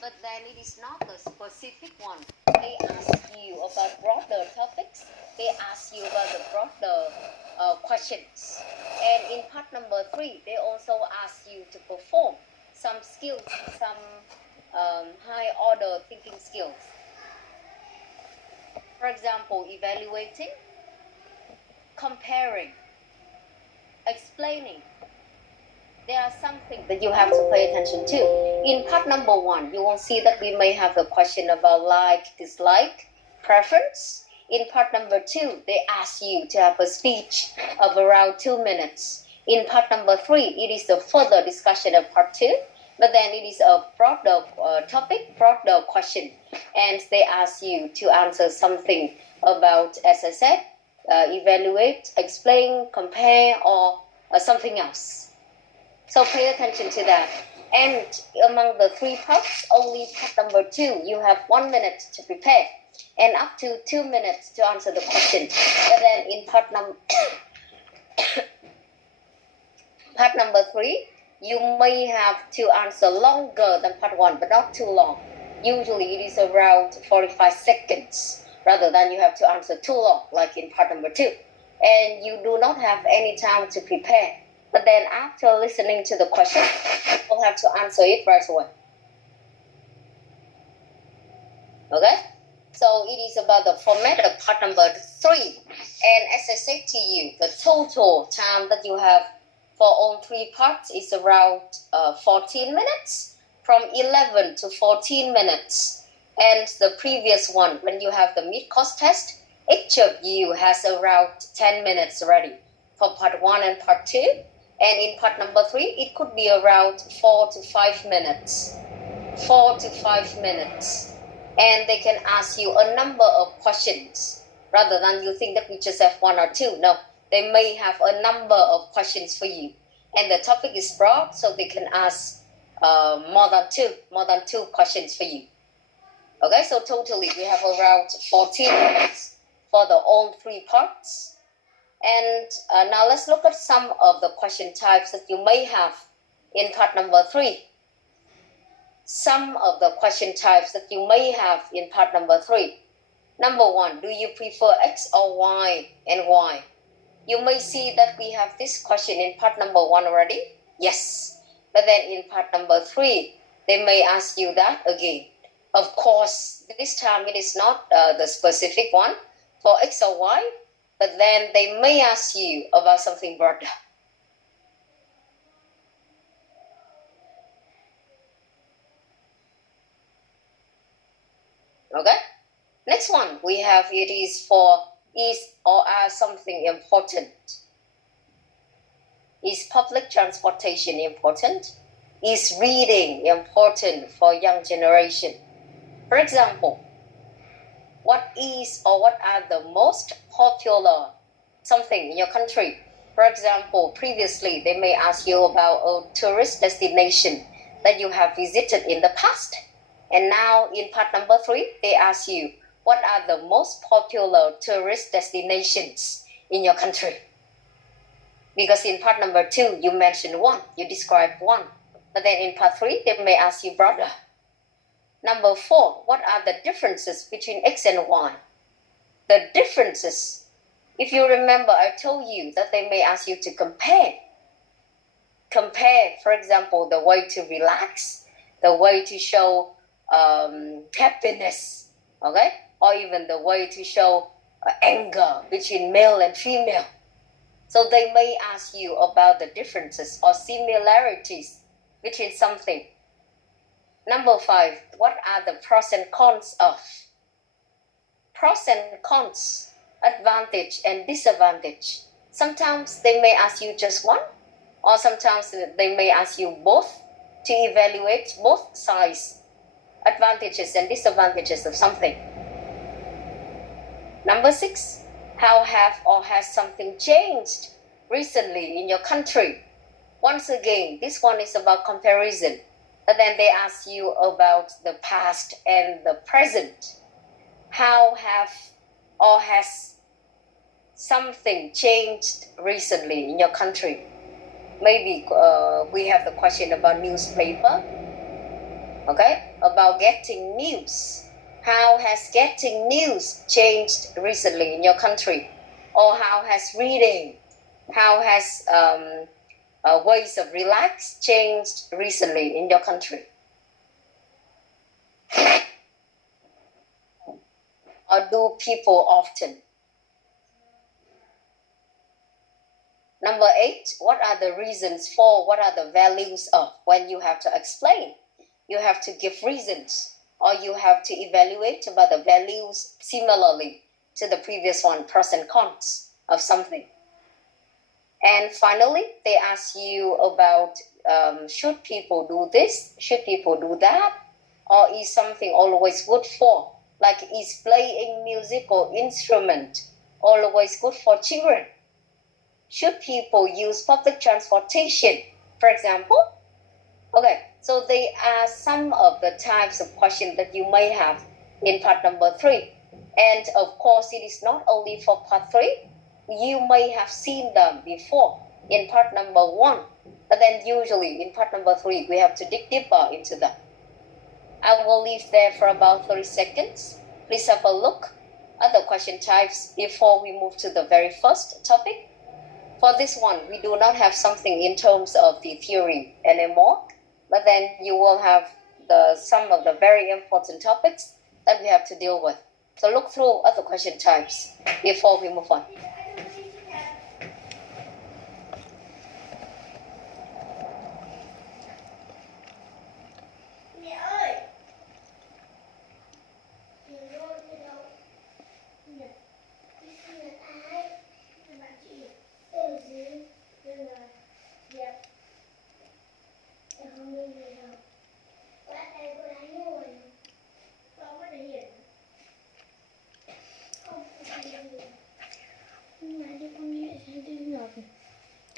but then it is not a specific one. They ask you about broader topics. They ask you about the broader questions. And in part number 3, they also ask you to perform some skills, some high order thinking skills. For example, evaluating, comparing, explaining. There are something that you have to pay attention to. In part number 1, you will see that we may have a question about like, dislike, preference. In part number 2, they ask you to have a speech of around 2 minutes. In part number 3, it is a further discussion of part 2, but then it is a broader topic, broader question, and they ask you to answer something about, as I said, evaluate, explain, compare, or something else. So pay attention to that. And among the 3 parts, only part number 2, you have 1 minute to prepare and up to 2 minutes to answer the question. But then in part number 3, you may have to answer longer than part 1, but not too long. Usually it is around 45 seconds, rather than you have to answer too long, like in part number 2. And you do not have any time to prepare. But then after listening to the question, you'll have to answer it right away. Okay? So it is about the format of part number 3. And as I said to you, the total time that you have for all 3 parts is around 14 minutes, from 11 to 14 minutes. And the previous one, when you have the mid-course test, each of you has around 10 minutes already for part 1 and part 2. And in part number 3, it could be around 4 to 5 minutes. 4 to 5 minutes. And they can ask you a number of questions, rather than you think that we just have 1 or 2. No, they may have a number of questions for you. And the topic is broad, so they can ask more than two questions for you. Okay, so totally we have around 14 minutes for the all 3 parts. And now let's look at some of the question types that you may have in part number 3. Some of the question types that you may have in part number 3. Number 1, do you prefer X or Y, and why? You may see that we have this question in part number 1 already. Yes. But then in part number 3, they may ask you that again. Of course, this time it is not the specific one for X or Y, but then they may ask you about something broader. Okay? Next one we have, it is for is or are something important. Is public transportation important? Is reading important for young generation? For example, what is or what are the most popular something in your country? For example, previously they may ask you about a tourist destination that you have visited in the past. And now in part number 3, they ask you, what are the most popular tourist destinations in your country? Because in part number 2, you mentioned 1, you described 1. But then in part 3, they may ask you broader. Number 4, what are the differences between X and Y? The differences, if you remember, I told you that they may ask you to compare. Compare, for example, the way to relax, the way to show happiness, okay? Or even the way to show anger between male and female. So they may ask you about the differences or similarities between something. Number 5, what are the pros and cons of? Pros and cons, advantage and disadvantage. Sometimes they may ask you just one, or sometimes they may ask you both to evaluate both sides, advantages and disadvantages of something. Number 6, how have or has something changed recently in your country? Once again, this one is about comparison. And then they ask you about the past and the present. How have or has something changed recently in your country? Maybe we have the question about newspaper. Okay, about getting news. How has getting news changed recently in your country? Or how has reading, how has ways of relax changed recently in your country? Or do people often? Number 8, what are the reasons for, what are the values of? When you have to explain, you have to give reasons, or you have to evaluate about the values similarly to the previous one, pros and cons of something. And finally, they ask you about should people do this, should people do that, or is something always good for? Like, is playing musical instrument always good for children? Should people use public transportation, for example? Okay, so they are some of the types of questions that you may have in part number 3. And of course, it is not only for part 3. You may have seen them before in part number 1. But then usually in part number 3, we have to dig deeper into them. I will leave there for about 30 seconds. Please have a look at the question types before we move to the very first topic. For this one, we do not have something in terms of the theory anymore, but then you will have some of the very important topics that we have to deal with. So look through other question types before we move on.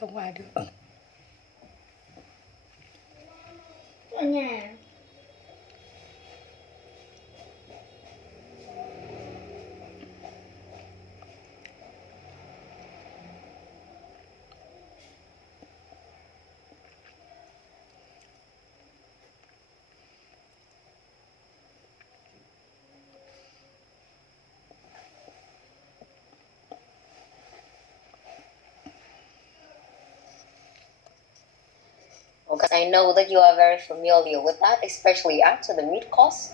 Không ai được ở nhà. Okay, I know that you are very familiar with that, especially after the mid course.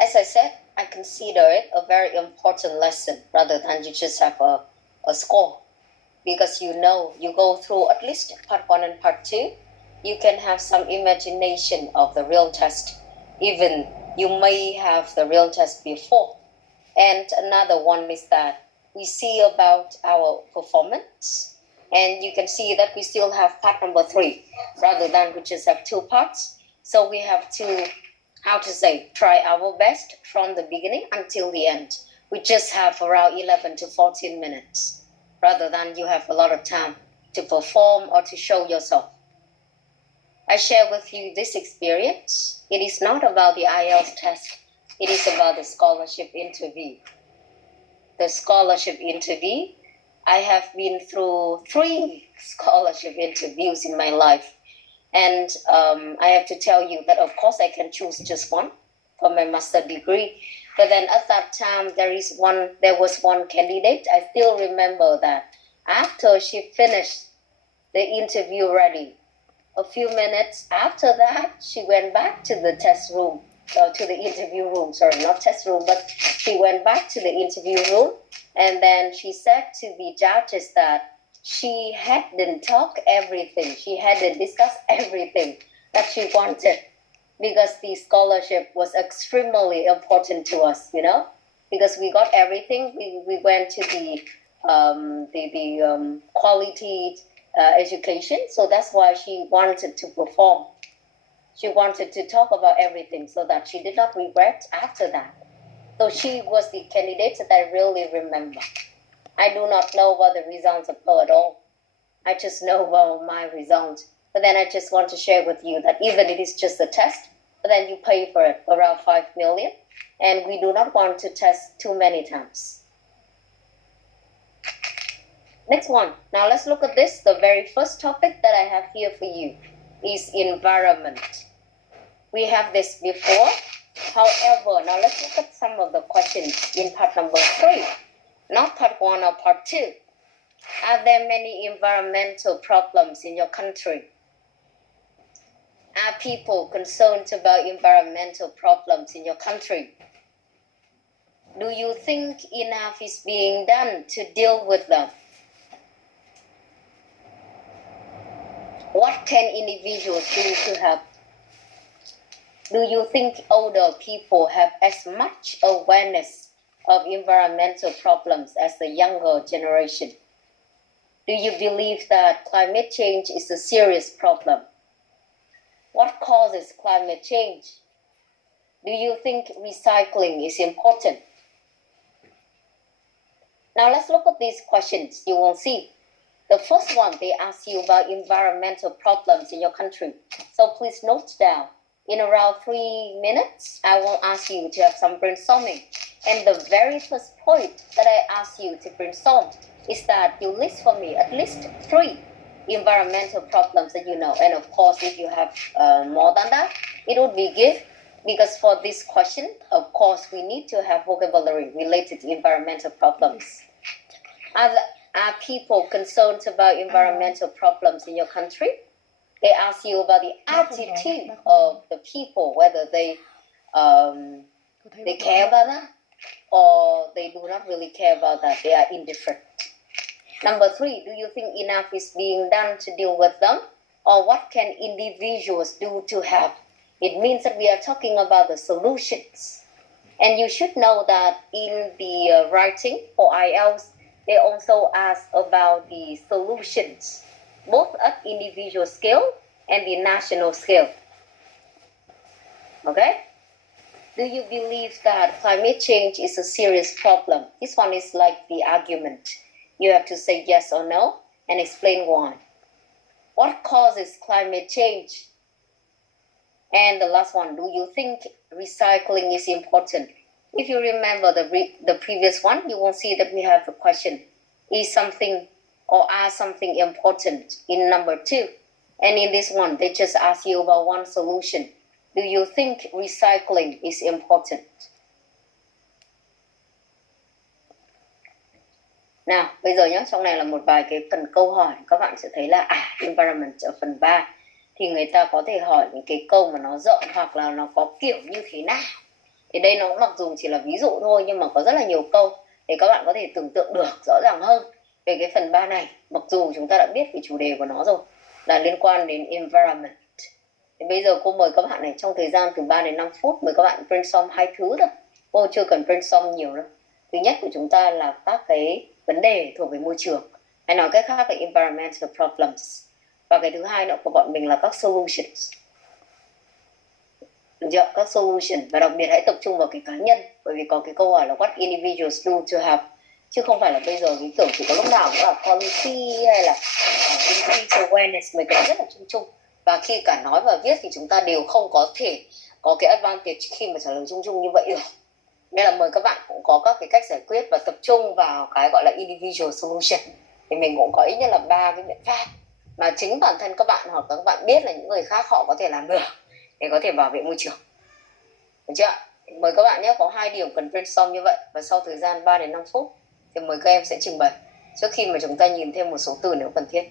As I said, I consider it a very important lesson rather than you just have a score. Because you know, you go through at least part 1 and part 2, you can have some imagination of the real test. Even you may have the real test before. And another one is that we see about our performance. And you can see that we still have part number 3 rather than we just have 2 parts. So we have to, try our best from the beginning until the end. We just have around 11 to 14 minutes rather than you have a lot of time to perform or to show yourself. I share with you this experience. It is not about the IELTS test. It is about the scholarship interview. The scholarship interview, I have been through 3 scholarship interviews in my life. And I have to tell you that, of course, I can choose just one for my master's degree. But then at that time, there was one candidate. I still remember that after she finished the interview already, a few minutes after that, she went back to the interview room. Sorry, not test room, but she went back to the interview room. And then she said to the judges that she hadn't talked everything. She hadn't discussed everything that she wanted because the scholarship was extremely important to us, because we got everything. We went to the quality education. So that's why she wanted to perform. She wanted to talk about everything so that she did not regret after that. So she was the candidate that I really remember. I do not know about the results of her at all. I just know about my results. But then I just want to share with you that even it is just a test, but then you pay for it around 5 million. And we do not want to test too many times. Next one. Now let's look at this. The very first topic that I have here for you is environment. We have this before. However, now let's look at some of the questions in part number 3, not part 1 or part 2. Are there many environmental problems in your country? Are people concerned about environmental problems in your country? Do you think enough is being done to deal with them? What can individuals do to help? Do you think older people have as much awareness of environmental problems as the younger generation? Do you believe that climate change is a serious problem? What causes climate change? Do you think recycling is important? Now let's look at these questions. You will see. The first one, they ask you about environmental problems in your country. So please note down. In around 3 minutes, I will ask you to have some brainstorming. And the very first point that I ask you to brainstorm is that you list for me at least 3 environmental problems that you know. And of course, if you have more than that, it would be good. Because for this question, of course, we need to have vocabulary related to environmental problems. Are people concerned about environmental problems in your country? They ask you about the attitude of the people, whether they care about that or they do not really care about that. They are indifferent. Number 3, do you think enough is being done to deal with them? Or what can individuals do to help? It means that we are talking about the solutions. And you should know that in the writing for IELTS, they also ask about the solutions, both at individual scale and the national scale. Okay? Do you believe that climate change is a serious problem? This one is like the argument. You have to say yes or no and explain why. What causes climate change? And the last one, do you think recycling is important? If you remember the previous one, you will see that we have a question. Is something or are something important in number 2? And in this one, they just ask you about one solution. Do you think recycling is important? Nào, bây giờ nhé, trong này là một vài cái phần câu hỏi. Các bạn sẽ thấy là environment ở phần 3 thì người ta có thể hỏi những cái câu mà nó rộng hoặc là nó có kiểu như thế nào. Thì đây nó mặc dù chỉ là ví dụ thôi nhưng mà có rất là nhiều câu để các bạn có thể tưởng tượng được rõ ràng hơn về cái phần 3 này. Mặc dù chúng ta đã biết về chủ đề của nó rồi là liên quan đến environment. Thì bây giờ cô mời các bạn này trong thời gian từ 3 đến 5 phút mời các bạn brainstorm 2 thứ thôi. Cô chưa cần brainstorm nhiều đâu. Thứ nhất của chúng ta là các cái vấn đề thuộc về môi trường. Hay nói cách khác là environmental problems. Và cái thứ hai nữa của bọn mình là các solutions. Được chưa? Các solution. Và đặc biệt hãy tập trung vào cái cá nhân. Bởi vì có cái câu hỏi là what individuals do to help. Chứ không phải là bây giờ cái tưởng chỉ có lúc nào cũng là policy hay là increase awareness. Mấy cái rất là chung chung. Và khi cả nói và viết thì chúng ta đều không có thể có cái advantage khi mà trả lời chung chung như vậy được. Nên là mời các bạn cũng có các cái cách giải quyết và tập trung vào cái gọi là individual solution. Thì mình cũng có ít nhất là 3 cái biện pháp mà chính bản thân các bạn hoặc các bạn biết là những người khác họ có thể làm được để có thể bảo vệ môi trường. Được chưa? Mời các bạn nhé, có 2 điểm cần brainstorm như vậy. Và sau thời gian 3 đến 5 phút thì mời các em sẽ trình bày trước khi mà chúng ta nhìn thêm một số từ nếu cần thiết.